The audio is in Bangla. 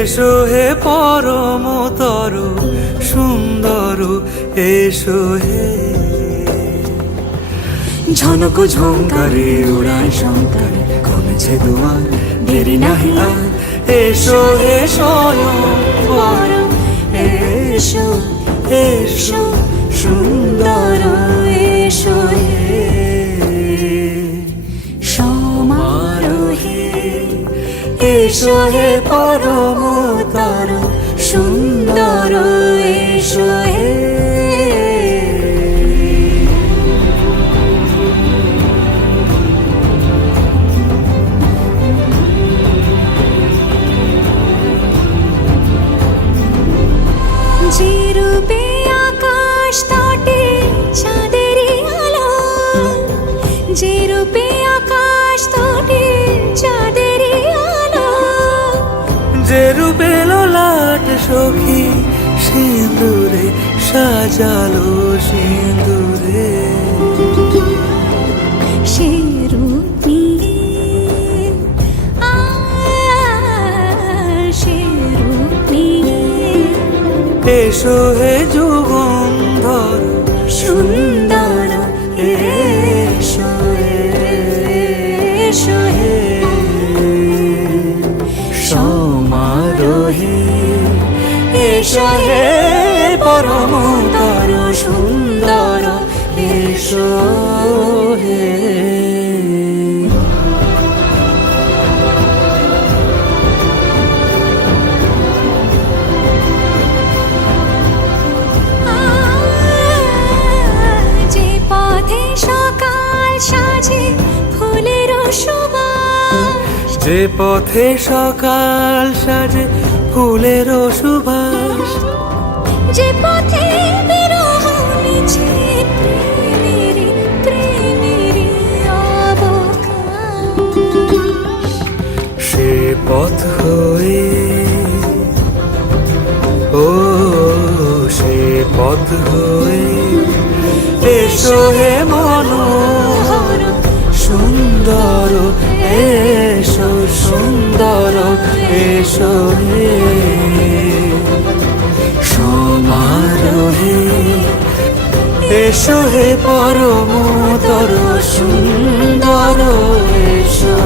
এসো হে পরমতর সুন্দর, এসো হে। ঝনক ঝঙ্কারে উড়ায় শঙ্কার, কমেছে দুয়ার, দেরি নাহি আর। এসো হে স্বয়ংবর, এসো এসো সুন্দর, এসো হে সমারোহে। এসো হে পরমতর সুন্দর, এসো হে। যে রূপে আকাশ তটে চাঁদেরই আলো, যে রূপে আকাশ তটে চাঁদেরই আলো, যে রূপে ললাট সখী সিঁদুরে সাজালো সিঁদুরে। সে রূপ নিয়ে, সে রূপ নিয়ে। এসো হে যুগন্ধর সুন্দর, এসো এসো হে সমারোহে। এসো হে পরমতর সুন্দর, এসো হে। যে পথে সকাল সাজে ফুলের সুবাস, যে পথে সকাল সাজে ফুলের সুবাস, যে পথে বিরহ মিছে প্রেমেরই প্রেমেরই অবকাশ। সে পথ হয়ে, ও সে পথ হয়ে। এসো হে মনোহর সুন্দর, এসো সুন্দর, এসো হে সমারোহে। এসো হে পরমতর সুন্দর, এসো।